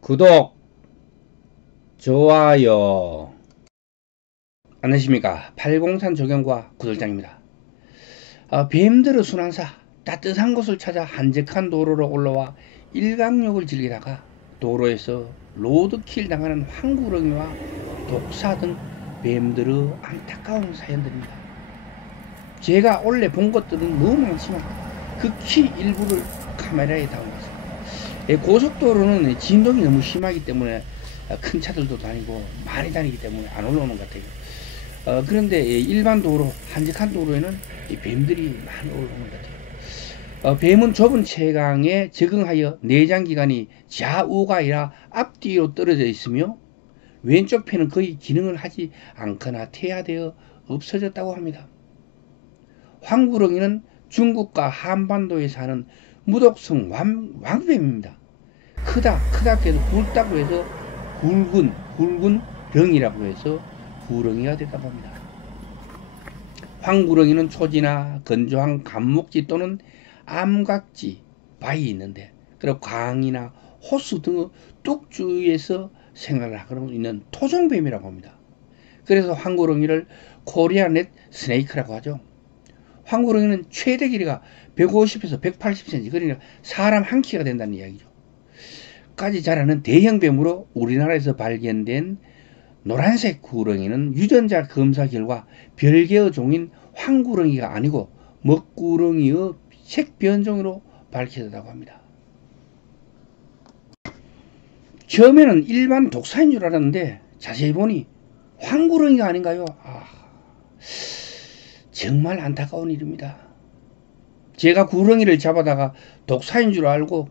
구독, 좋아요. 안녕하십니까. 803 조경과 구들장입니다. 뱀들의 순환사, 따뜻한 곳을 찾아 한적한 도로로 올라와 일광욕을 즐기다가 도로에서 로드킬 당하는 황구렁이와 독사 등 뱀들의 안타까운 사연들입니다. 제가 원래 본 것들은 너무 많지만 극히 일부를 카메라에 담았습니다. 고속도로는 진동이 너무 심하기 때문에 큰 차들도 다니고 많이 다니기 때문에 안 올라오는 것 같아요. 그런데 일반 도로, 한적한 도로에는 뱀들이 많이 올라오는 것 같아요. 뱀은 좁은 채광에 적응하여 내장기관이 좌우가 아니라 앞뒤로 떨어져 있으며 왼쪽 편은 거의 기능을 하지 않거나 퇴화되어 없어졌다고 합니다. 황구렁이는 중국과 한반도에 사는 무독성 왕뱀입니다. 크다 해서 굵다고 해서 굵은 렁이라고 해서 구렁이가 됐다고 합니다. 황구렁이는 초지나 건조한 감목지 또는 암각지, 바위 있는데 그리고 강이나 호수 등의 뚝주위에서 생활을 하고 있는 토종뱀이라고 합니다. 그래서 황구렁이를 코리아 넷 스네이크라고 하죠. 황구렁이는 최대 길이가 150에서 180cm, 그러니까 사람 한 키가 된다는 이야기죠. 까지 자라는 대형뱀으로 우리나라에서 발견된 노란색 구렁이는 유전자 검사 결과 별개의 종인 황구렁이가 아니고 먹구렁이의 색 변종으로 밝혀졌다고 합니다. 처음에는 일반 독사인 줄 알았는데 자세히 보니 황구렁이가 아닌가요? 정말 안타까운 일입니다. 제가 구렁이를 잡아다가 독사인 줄 알고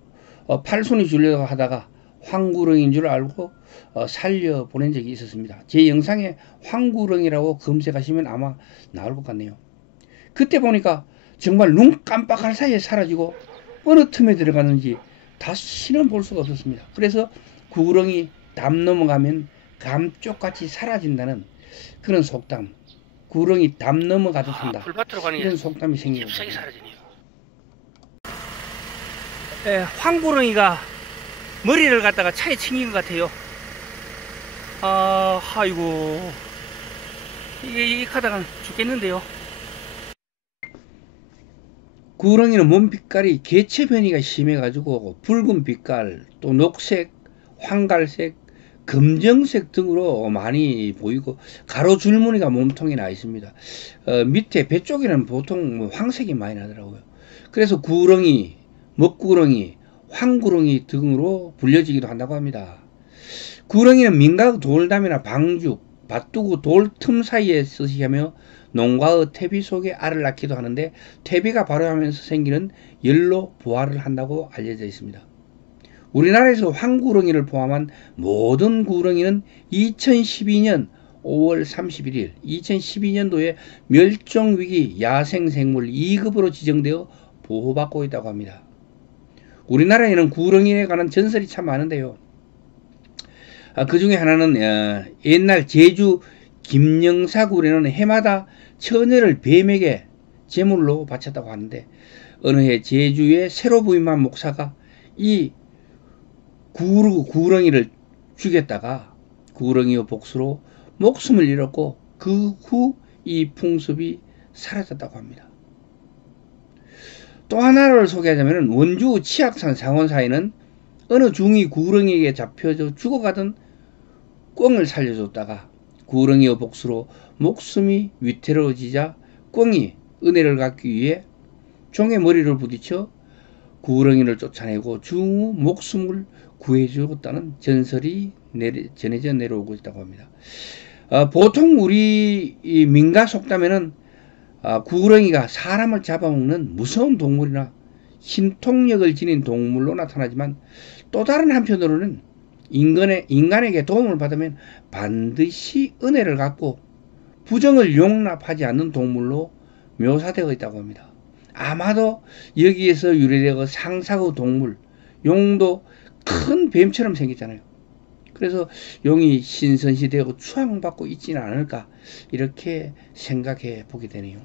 팔순이 주려고 하다가 황구렁이인 줄 알고 살려 보낸 적이 있었습니다. 제 영상에 황구렁이라고 검색하시면 아마 나올 것 같네요. 그때 보니까 정말 눈 깜빡할 사이에 사라지고 어느 틈에 들어갔는지 다시는 볼 수가 없었습니다. 그래서 구렁이 담 넘어가면 감쪽같이 사라진다는 그런 속담, 구렁이 담 넘어가도 산다, 이런 속담이 생기고 황구렁이가 머리를 갖다가 차에 챙긴 것 같아요. 아이고, 이게 하다가 죽겠는데요. 구렁이는 몸 빛깔이 개체 변이가 심해가지고 붉은 빛깔, 또 녹색, 황갈색, 검정색 등으로 많이 보이고 가로줄무늬가 몸통에 나 있습니다. 밑에 배 쪽에는 보통 황색이 많이 나더라고요. 그래서 구렁이, 먹구렁이, 황구렁이 등으로 불려지기도 한다고 합니다. 구렁이는 민각 돌담이나 방죽, 밭두구 돌 틈 사이에 서식하며 농가의 퇴비 속에 알을 낳기도 하는데 퇴비가 발효하면서 생기는 열로 부화를 한다고 알려져 있습니다. 우리나라에서 황구렁이를 포함한 모든 구렁이는 2012년 5월 31일 2012년도에 멸종위기 야생생물 2급으로 지정되어 보호받고 있다고 합니다. 우리나라에는 구렁이에 관한 전설이 참 많은데요. 그 중에 하나는 옛날 제주 김영사 굴에는 해마다 처녀를 뱀에게 제물로 바쳤다고 하는데 어느 해 제주의 새로 부임한 목사가 이 구렁이를 죽였다가 구렁이의 복수로 목숨을 잃었고 그 후 이 풍습이 사라졌다고 합니다. 또 하나를 소개하자면 원주 치악산 상원사에는 어느 중이 구렁이에게 잡혀져 죽어가던 꿩을 살려줬다가 구렁이의 복수로 목숨이 위태로워지자 꿩이 은혜를 갚기 위해 종의 머리를 부딪혀 구렁이를 쫓아내고 중후 목숨을 구해주었다는 전설이 전해져 내려오고 있다고 합니다. 보통 우리 민가 속담에는 구렁이가 사람을 잡아먹는 무서운 동물이나 신통력을 지닌 동물로 나타나지만 또 다른 한편으로는 인간에게 도움을 받으면 반드시 은혜를 갚고 부정을 용납하지 않는 동물로 묘사되어 있다고 합니다. 아마도 여기에서 유래되어 상사의 동물, 용도 큰 뱀처럼 생겼잖아요. 그래서 용이 신선시되고 추앙받고 있지는 않을까 이렇게 생각해 보게 되네요.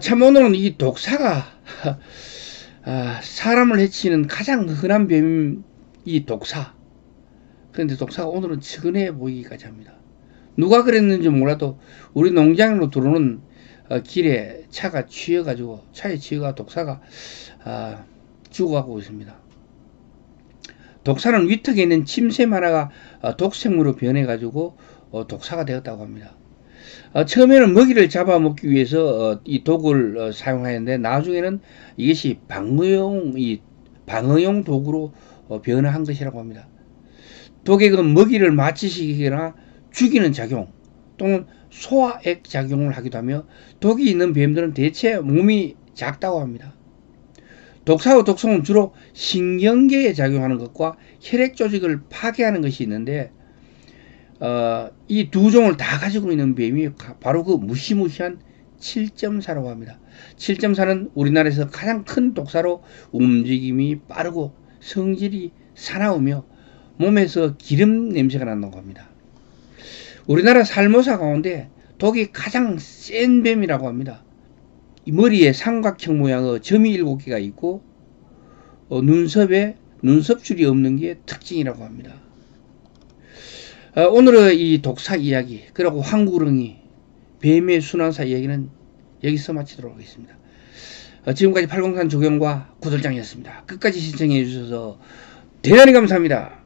참 오늘은 이 독사가 사람을 해치는 가장 흔한 뱀이 이 독사. 그런데 독사가 오늘은 측은해 보이기까지 합니다. 누가 그랬는지 몰라도 우리 농장으로 들어오는 길에 차가 치여가지고 차에 치여가 독사가 죽어가고 있습니다. 독사는 위턱에 있는 침샘 하나가 독생물로 변해가지고 독사가 되었다고 합니다. 처음에는 먹이를 잡아먹기 위해서 이 독을 사용하였는데 나중에는 이것이 방어용 독으로 변화한 것이라고 합니다. 독의 그 먹이를 마취시키거나 죽이는 작용 또는 소화액 작용을 하기도 하며 독이 있는 뱀들은 대체 몸이 작다고 합니다. 독사와 독성은 주로 신경계에 작용하는 것과 혈액 조직을 파괴하는 것이 있는데 이 두 종을 다 가지고 있는 뱀이 바로 그 무시무시한 7.4라고 합니다. 7.4는 우리나라에서 가장 큰 독사로 움직임이 빠르고 성질이 사나우며 몸에서 기름 냄새가 난다고 합니다. 우리나라 살모사 가운데 독이 가장 센 뱀이라고 합니다. 머리에 삼각형 모양의 점이 7개가 있고 눈썹에 눈썹줄이 없는 게 특징이라고 합니다. 오늘의 이 독사 이야기 그리고 황구렁이 뱀의 순환사 이야기는 여기서 마치도록 하겠습니다. 지금까지 팔공산 조경과 구들장이었습니다. 끝까지 시청해 주셔서 대단히 감사합니다.